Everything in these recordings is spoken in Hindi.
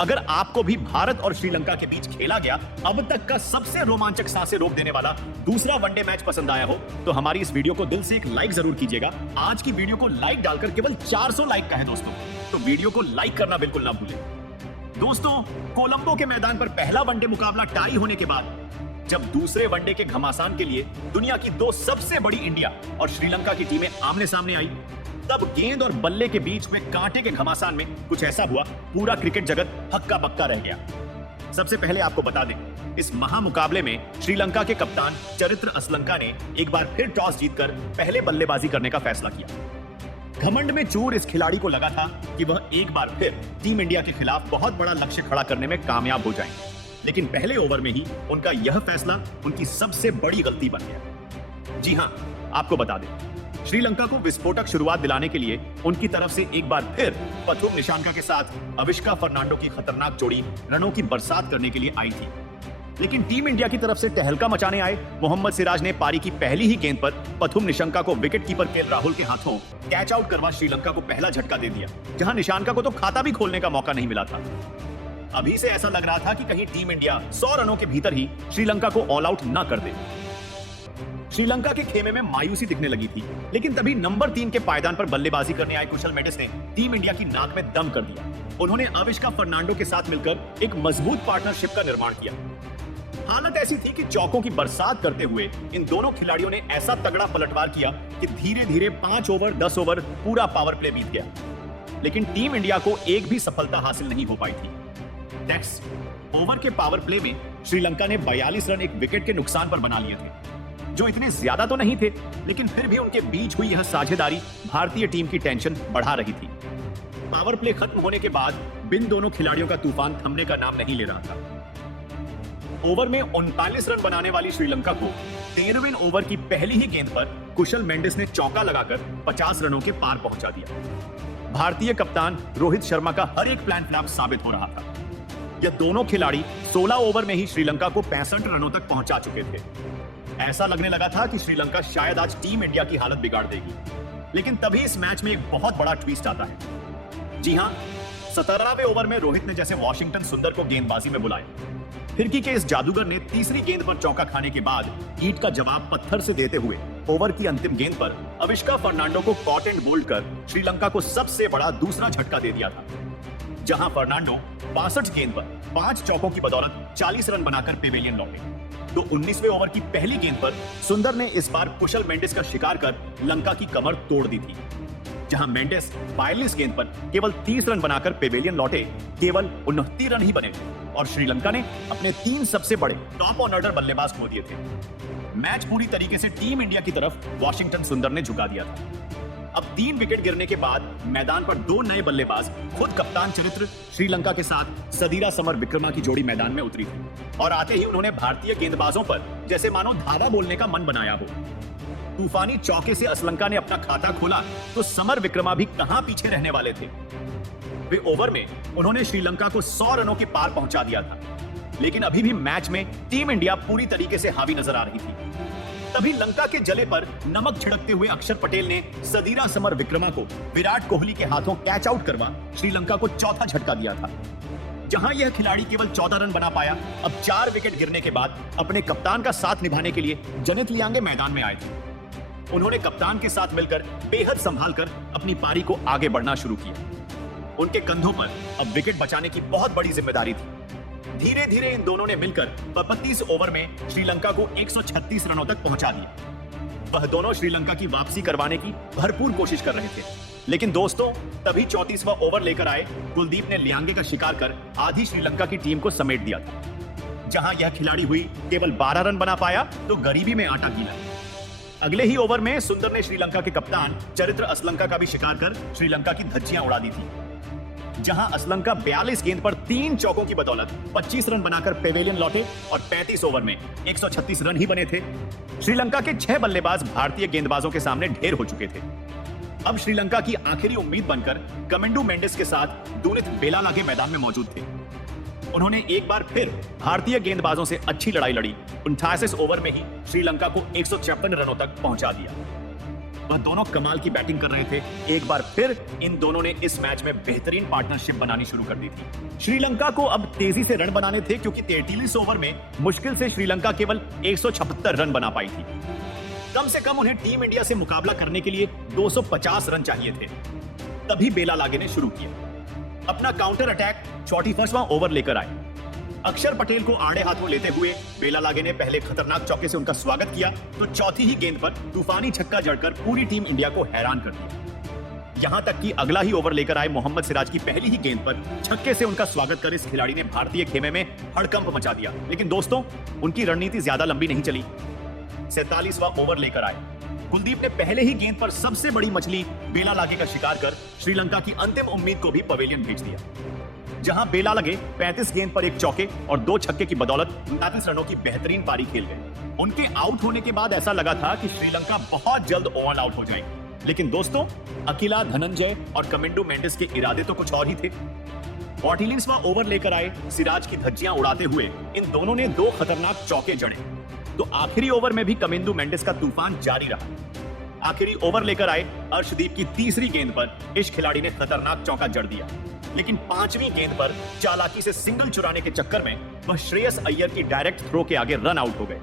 अगर आपको भी भारत और श्रीलंका के बीच खेला गया अब तक का सबसे रोमांचक सांसें रोक देने वाला दूसरा वनडे मैच पसंद आया हो तो हमारी इस वीडियो को दिल से एक लाइक जरूर कीजिएगा। आज की वीडियो को लाइक डालकर केवल 400 लाइक का है दोस्तों, तो वीडियो को लाइक करना बिल्कुल ना भूलें। दोस्तों, कोलंबो के मैदान पर पहला वनडे मुकाबला टाई होने के बाद जब दूसरे वनडे के घमासान के लिए दुनिया की दो सबसे बड़ी इंडिया और श्रीलंका की टीमें आमने सामने आई, तब गेंद और बल्ले के बीच में कांटे के घमासान में कुछ ऐसा हुआ, पूरा क्रिकेट जगत हक्का बक्का रह गया। सबसे पहले आपको बता दें, इस महामुकाबले में श्रीलंका के कप्तान चरित्र असलंका ने एक बार फिर टॉस जीतकर पहले बल्लेबाजी करने का फैसला किया। घमंड में चूर इस खिलाड़ी को लगा था कि वह एक बार फिर टीम इंडिया के खिलाफ बहुत बड़ा लक्ष्य खड़ा करने में कामयाब हो जाएंगे, लेकिन पहले ओवर में ही उनका यह फैसला उनकी सबसे बड़ी गलती बन गया। जी हां, आपको बता दें, श्रीलंका को विस्फोटक शुरुआत दिलाने के लिए उनकी तरफ से एक बार फिर पथुम निशांका के साथ अविष्का फर्नांडो की खतरनाक जोड़ी रनों की बरसात करने के लिए आई थी। लेकिन टीम इंडिया की तरफ से तहलका मचाने आए मोहम्मद सिराज ने पारी की पहली ही गेंद पर पथुम निशंका को विकेटकीपर केएल राहुल के हाथों कैच आउट करवा श्रीलंका को पहला झटका दे दिया, जहां निशांका को तो खाता भी खोलने का मौका नहीं मिला था। अभी से ऐसा लग रहा था कि कहीं टीम इंडिया 100 रनों के भीतर ही श्रीलंका को ऑल आउट ना कर दे। श्रीलंका के खेमे में मायूसी दिखने लगी थी, लेकिन तभी नंबर 3 के पायदान पर बल्लेबाजी करने आए कुशल मेंडिस ने टीम इंडिया की नाक में दम कर दिया। उन्होंने अविष्का फर्नांडो के साथ मिलकर एक मजबूत पार्टनरशिप का निर्माण किया। हालत ऐसी थी कि चौकों की बरसात करते हुए इन दोनों खिलाड़ियों ने ऐसा तगड़ा पलटवार किया कि धीरे धीरे 5 ओवर 10 ओवर पूरा पावर प्ले बीत गया, लेकिन टीम इंडिया को एक भी सफलता हासिल नहीं हो पाई थी। टेक्स ओवर के पावर प्ले में श्रीलंका ने 42 रन एक विकेट के नुकसान पर बना लिए थे, जो इतने ज्यादा तो नहीं थे, लेकिन फिर भी उनके बीच हुई यह साझेदारी भारतीय टीम की टेंशन बढ़ा रही थी। पावर प्ले खत्म होने के बाद बिन दोनों खिलाड़ियों का तूफान थमने का नाम नहीं ले रहा था। ओवर में 39 रन बनाने वाली श्रीलंका को 13वें ओवर की पहली ही गेंद पर कुशल मेंडिस ने चौका लगाकर 50 रनों के पार पहुंचा दिया। भारतीय कप्तान रोहित शर्मा का हर एक प्लान फ्लॉप साबित हो रहा था। यह दोनों खिलाड़ी 16 ओवर में ही श्रीलंका को 65 रनों तक पहुंचा चुके थे। ऐसा लगने लगा था कि श्रीलंका शायद आज टीम इंडिया की हालत बिगाड़ देगी, लेकिन तभी इस मैच में एक बहुत बड़ा ट्विस्ट आता है। जी हां, 17वें ओवर में रोहित ने जैसे वॉशिंगटन सुंदर को गेंदबाजी में बुलाया। फिरकी के इस जादूगर ने तीसरी गेंद पर चौका खाने के बाद ईंट का जवाब पत्थर से देते हुए ओवर की अंतिम गेंद पर अविष्का फर्नांडो को कॉट एंड बोल्ड कर श्रीलंका को सबसे बड़ा दूसरा झटका दे दिया था, जहां फर्नांडो 62 गेंद पर 5 चौकों की बदौलत 40 रन बनाकर पेवेलियन लौटे। तो 19वें ओवर की पहली गेंद पर सुंदर ने इस बार कुशल मेंडिस का शिकार कर लंका की कमर तोड़ दी थी, जहां मेंडिस 42 गेंद पर केवल 30 रन बनाकर पेवेलियन लौटे। केवल 29 रन ही बने थे और श्रीलंका ने अपने 3 सबसे बड़े टॉप ऑर्डर बल्लेबाज खो दिए थे। मैच पूरी तरीके से टीम इंडिया की तरफ वॉशिंगटन सुंदर ने झुका दिया था। अब 3 विकेट गिरने के बाद मैदान पर 2 नए बल्लेबाज, खुद कप्तान चरित्र श्रीलंका के साथ सदीरा समर विक्रमा की जोड़ी मैदान में उतरी थी, और आते ही उन्होंने भारतीय गेंदबाजों पर जैसे मानो धावा बोलने का मन बनाया हो। तूफानी चौके से असलंका ने अपना खाता खोला तो समर विक्रमा भी कहां पीछे रहने वाले थे। वे ओवर में उन्होंने श्रीलंका को 100 रनों के पार पहुंचा दिया था, लेकिन अभी भी मैच में टीम इंडिया पूरी तरीके से हावी नजर आ रही थी। तभी लंका के जले पर नमक छिड़कते हुए अक्षर पटेल ने सदीरा समर विक्रमा को विराट कोहली के हाथों कैच आउट करवा श्रीलंका को चौथा झटका दिया था। जहां यह खिलाड़ी केवल 14 रन बना पाया, अब 4 विकेट गिरने के बाद अपने कप्तान का साथ निभाने के लिए जनित लियांगे मैदान में आए थे। उन्होंने कप्तान के साथ मिलकर बेहद संभाल कर अपनी पारी को आगे बढ़ना शुरू किया। उनके कंधों पर अब विकेट बचाने की बहुत बड़ी जिम्मेदारी थी। धीरे धीरे इन दोनों ने मिलकर 32 ओवर में श्रीलंका को 136 रनों तक पहुंचा दिया। वह दोनों श्रीलंका की वापसी करवाने की भरपूर कोशिश कर रहे थे, लेकिन दोस्तों तभी 34वां ओवर लेकर आए कुलदीप ने लियांगे का शिकार कर आधी श्रीलंका की टीम को समेट दिया था। जहां यह खिलाड़ी हुई केवल 12 रन बना पाया तो गरीबी में आटा गीला। अगले ही ओवर में सुंदर ने श्रीलंका के कप्तान चरित्र असलंका का भी शिकार कर श्रीलंका की धज्जियां उड़ा दी थी, जहां असलंका 42 गेंद पर 3 चौकों की बदौलत 25 रन बनाकर पेवेलियन लौटे और 35 ओवर में 136 रन ही बने थे। श्रीलंका के 6 बल्लेबाज भारतीय गेंदबाजों के सामने ढेर हो चुके थे। अब श्रीलंका की आखिरी उम्मीद बनकर कमेंडू मेंडिस के साथ दूनित बेलालागे मैदान में मौजूद थे। उन्होंने एक बार फिर भारतीय गेंदबाजों से अच्छी लड़ाई लड़ी। 89 ओवर में ही श्रीलंका को 156 रनों तक पहुंचा दिया। वह दोनों कमाल की बैटिंग कर रहे थे। एक बार फिर इन दोनों ने इस मैच में बेहतरीन पार्टनरशिप बनानी शुरू कर दी थी। श्रीलंका को अब तेजी से रन बनाने थे क्योंकि 43 ओवर में मुश्किल से श्रीलंका केवल 176 रन बना पाई थी। कम से कम उन्हें टीम इंडिया से मुकाबला करने के लिए 250 रन चाहिए थे। तभी बेला लागे ने शुरू किया। अपना काउंटर अटैक 44वां ओवर लेकर आए। अक्षर पटेल को आड़े हाथों लेते हुए बेला लागे ने पहले खतरनाक चौके से उनका स्वागत किया तो चौथी ही गेंद पर तूफानी छक्का जड़कर पूरी टीम इंडिया को हैरान कर दिया। यहां तक कि अगला ही ओवर लेकर आए मोहम्मद सिराज की पहली ही गेंद पर छक्के से उनका स्वागत कर इस खिलाड़ी ने भारतीय खेमे में हड़कंप मचा दिया। लेकिन दोस्तों, उनकी रणनीति ज्यादा लंबी नहीं चली। 47वां ओवर लेकर आए। कुलदीप ने पहले ही गेंद पर सबसे बड़ी मछली बेला लागे का शिकार कर श्रीलंका की अंतिम उम्मीद को भी पवेलियन भेज दिया, जहां बेला लागे 35 गेंद पर एक चौके और 2 छक्के की बदौलत 29 रनों की बेहतरीन पारी खेल गए। उनके आउट होने के बाद ऐसा लगा था कि श्रीलंका बहुत जल्द ऑल आउट हो जाएगी। लेकिन दोस्तों, अकेला धनंजय और कमिंडू मेंडिस के इरादे तो कुछ और ही थे। 48वां ओवर लेकर आए सिराज की धज्जियां उड़ाते हुए इन दोनों ने 2 खतरनाक चौके जड़े तो आखिरी ओवर में भी कमिंदू मेंडिस का तूफान जारी रहा। आखिरी ओवर लेकर आए अर्शदीप की तीसरी गेंद पर इस खिलाड़ी ने खतरनाक चौका जड़ दिया। लेकिन 5वीं गेंद पर चालाकी से सिंगल चुराने के चक्कर में वह श्रेयस अय्यर की डायरेक्ट थ्रो के आगे रन आउट हो गए।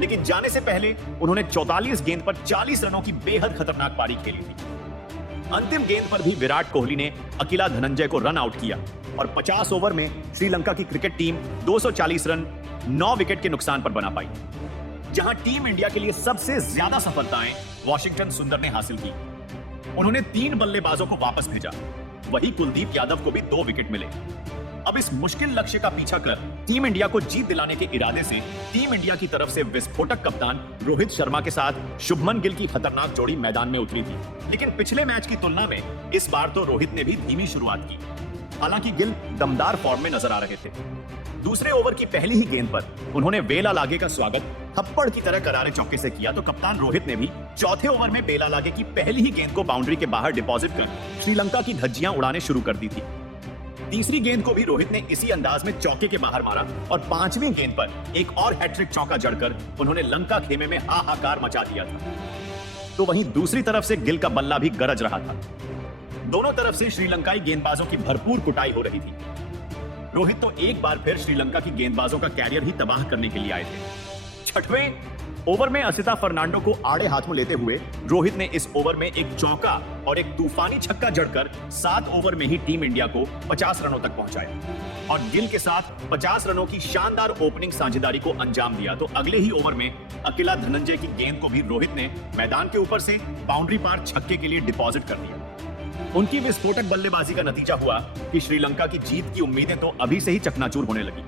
लेकिन जाने से पहले उन्होंने 44 गेंद पर 40 रनों की बेहद खतरनाक पारी खेली थी। अंतिम गेंद पर भी विराट कोहली ने अकेला धनंजय को रन आउट किया और 50 ओवर में श्रीलंका की क्रिकेट टीम 240 रन 9 विकेट के नुकसान पर बना पाई, जहां टीम इंडिया के लिए सबसे ज्यादा सफलताएं वाशिंगटन सुंदर ने हासिल की। उन्होंने 3 बल्लेबाजों को वापस भेजा, वही कुलदीप यादव को भी 2 विकेट मिले। अब इस मुश्किल लक्ष्य का पीछा कर टीम इंडिया को जीत दिलाने के इरादे से टीम इंडिया की तरफ से विस्फोटक कप्तान रोहित शर्मा के साथ शुभमन गिल की खतरनाक जोड़ी मैदान में उतरी थी। लेकिन पिछले मैच की तुलना में इस बार तो रोहित ने भी धीमी शुरुआत की। हालांकि गिल दमदार फॉर्म में नजर आ रहे थे। दूसरे ओवर की पहली ही गेंद पर उन्होंने बेला लागे का स्वागत थप्पड़ की तरह करारे चौके से किया तो कप्तान रोहित ने भी चौथे ओवर में बेला लागे की पहली ही गेंद को बाउंड्री के बाहर डिपॉजिट कर श्रीलंका की धज्जियां उड़ाने शुरू कर दी थी। तीसरी गेंद को भी रोहित ने इसी अंदाज में चौके के बाहर मारा और 5वीं गेंद पर एक और हैट्रिक चौका जड़कर उन्होंने लंका खेमे में हाहाकार मचा दिया था। तो वहीं दूसरी तरफ से गिल का बल्ला भी गरज रहा था। दोनों तरफ से श्रीलंकाई गेंदबाजों की भरपूर कुटाई हो रही थी। रोहित तो एक बार फिर श्रीलंका की गेंदबाजों का कैरियर ही तबाह करने के लिए आए थे। 6वें ओवर में असिता फर्नांडो को आड़े हाथों लेते हुए रोहित ने इस ओवर में एक चौका और एक तूफानी छक्का जड़कर 7 ओवर में ही टीम इंडिया को 50 रनों तक पहुंचाया और गिल के साथ 50 रनों की शानदार ओपनिंग साझेदारी को अंजाम दिया। तो अगले ही ओवर में अकेला धनंजय की गेंद को भी रोहित ने मैदान के ऊपर से बाउंड्री पार छक्के के लिए डिपॉजिट कर दिया। उनकी विस्फोटक बल्लेबाजी का नतीजा हुआ कि श्रीलंका की जीत की उम्मीदें तो अभी से ही चकनाचूर होने लगी।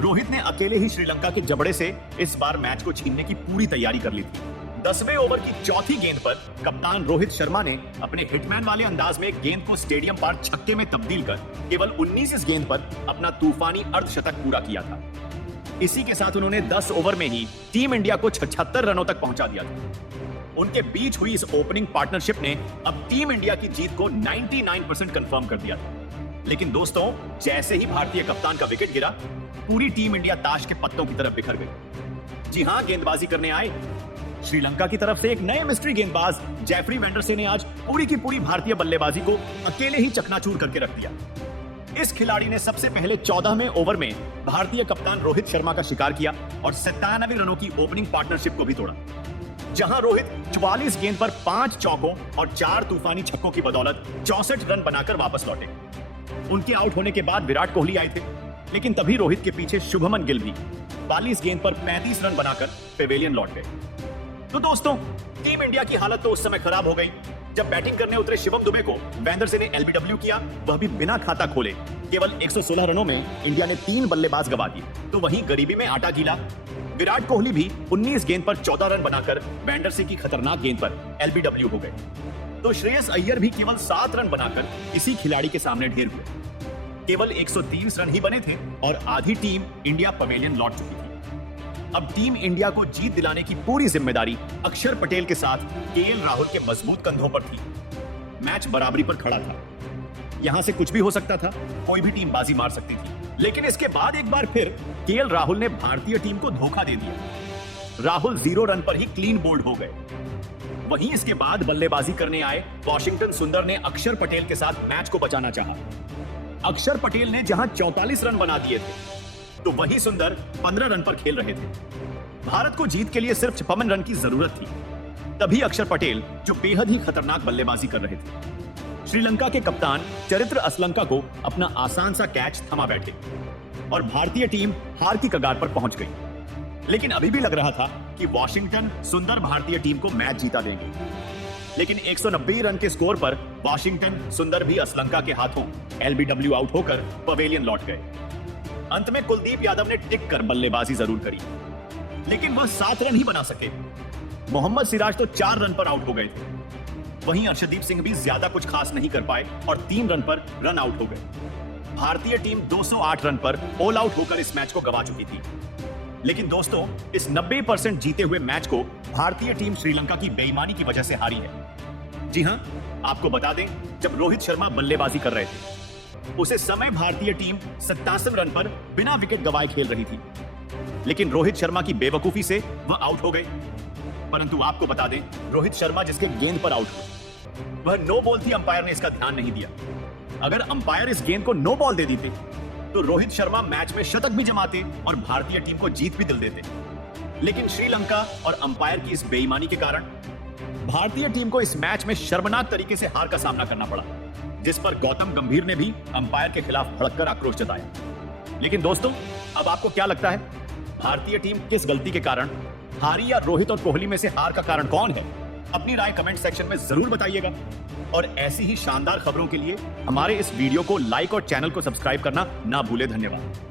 रोहित ने अकेले ही श्रीलंका के जबड़े से इस बार मैच को छीनने की पूरी तैयारी कर ली थी। 10वें ओवर की चौथी गेंद पर कप्तान रोहित शर्मा ने अपने हिटमैन वाले अंदाज में गेंद को स्टेडियम पार छक्के में तब्दील कर केवल 19 गेंद पर अपना तूफानी अर्धशतक पूरा किया था। इसी के साथ उन्होंने 10 ओवर में ही टीम इंडिया को 76 रनों तक पहुंचा दिया था। उनके बीच हुई इस ओपनिंग पार्टनरशिप ने अब टीम इंडिया की जीत को 99% कंफर्म कर दिया था। लेकिन दोस्तों, जैसे ही भारतीय कप्तान का विकेट गिरा, पूरी टीम इंडिया ताश के पत्तों की तरफ बिखर गई। जी हां, गेंदबाजी करने आए श्रीलंका की तरफ से एक नए मिस्ट्री गेंदबाज जेफरी वेंडरसे ने आज पूरी की पूरी भारतीय बल्लेबाजी को अकेले ही चकनाचूर करके रख दिया। इस खिलाड़ी ने सबसे पहले 14वें ओवर में भारतीय कप्तान रोहित शर्मा का शिकार किया और 97 रनों की ओपनिंग पार्टनरशिप को भी तोड़ा, जहां रोहित 44 गेंद पर 5 चौकों और 4 तूफानी छक्कों की बदौलत 64 रन बनाकर वापस लौटे। उनके आउट होने के बाद विराट कोहली आए थे, लेकिन तभी रोहित के पीछे शुभमन गिल भी 42 गेंद पर 35 रन बनाकर पेवेलियन लौट गए। तो दोस्तों, टीम इंडिया की हालत तो उस समय खराब हो गई जब बैटिंग करने उतरे शिवम दुबे को वेंडरसे ने एलबीडब्ल्यू किया, वह भी बिना खाता खोले। केवल 116 रनों में इंडिया ने 3 बल्लेबाज गवा दिए। तो वहीं गरीबी में आटा गीला विराट कोहली भी 19 गेंद पर 14 रन बनाकर वेंडरसे की खतरनाक गेंद पर एलबीडब्ल्यू हो गए। तो श्रेयस अय्यर भी केवल 7 रन बनाकर इसी खिलाड़ी के सामने ढेर हुए। केवल 130 रन ही बने थे और आधी टीम इंडिया पवेलियन लौट चुकी थी। अब टीम इंडिया को जीत दिलाने की पूरी जिम्मेदारी अक्षर पटेल के साथ केएल राहुल के मजबूत कंधों पर थी। मैच बराबरी पर खड़ा था, यहां से कुछ भी हो सकता था, कोई भी टीम बाजी मार सकती थी। लेकिन इसके बाद एक बार फिर केएल राहुल ने भारतीय टीम को धोखा दे दिया। राहुल 0 रन पर ही क्लीन बोल्ड हो गए। वहीं इसके बाद बल्लेबाजी करने आए वॉशिंगटन सुंदर ने अक्षर पटेल के साथ मैच को बचाना चाहा। अक्षर पटेल ने जहां 44 रन बना दिए थे, तो वहीं सुंदर 15 रन पर खेल रहे थे। भारत को जीत के लिए सिर्फ 56 रन की जरूरत थी। तभी अक्षर पटेल, जो बेहद ही खतरनाक बल्लेबाजी कर रहे थे, श्रीलंका के कप्तान चरित्र असलंका को अपना आसान सा कैच थमा बैठे और भारतीय टीम हार की कगार पर पहुंच गई। लेकिन अभी भी लग रहा था कि वॉशिंगटन सुंदर भारतीय टीम को मैच जीता देंगे। लेकिन 190 रन के स्कोर पर वॉशिंगटन सुंदर भी असलंका के हाथों एलबीडब्ल्यू आउट होकर पवेलियन लौट गए। अंत में कुलदीप यादव ने टिक कर बल्लेबाजी जरूर करी, लेकिन वह 7 रन ही बना सके। मोहम्मद सिराज तो 4 रन पर आउट हो गए थे। वहीं अर्शदीप सिंह भी ज्यादा कुछ खास नहीं कर पाए और 3 रन पर रन आउट हो गए। भारतीय टीम 208 रन पर ऑल आउट होकर इस मैच को गंवा चुकी थी। लेकिन दोस्तों, इस 90% जीते हुए मैच को भारतीय टीम श्रीलंका की बेईमानी की वजह से हारी है। जी हां, आपको बता दें, जब रोहित शर्मा बल्लेबाजी कर रहे थे, उसे समय भारतीय टीम 87 रन पर बिना विकेट गंवाए खेल रही थी। लेकिन रोहित शर्मा की बेवकूफी से वह आउट हो गए। परंतु आपको बता दें, रोहित शर्मा जिसके गेंद पर आउट हुए, वह नो बॉल थी। अंपायर ने इसका ध्यान नहीं दिया। अगर अंपायर इस गेंद को नो बॉल दे देते तो रोहित शर्मा मैच में शतक भी जमाते और भारतीय टीम को जीत भी दिल देते। लेकिन श्रीलंका और अंपायर की इस बेईमानी के कारण भारतीय टीम को इस मैच में शर्मनाक तरीके से हार का सामना करना पड़ा, जिस पर गौतम गंभीर ने भी अंपायर के खिलाफ भड़ककर आक्रोश जताया। लेकिन दोस्तों, अब आपको क्या लगता है, भारतीय टीम किस गलती के कारण हारी, या रोहित और कोहली में से हार का कारण कौन है? अपनी राय कमेंट सेक्शन में जरूर बताइएगा। और ऐसी ही शानदार खबरों के लिए हमारे इस वीडियो को लाइक और चैनल को सब्सक्राइब करना ना भूले। धन्यवाद।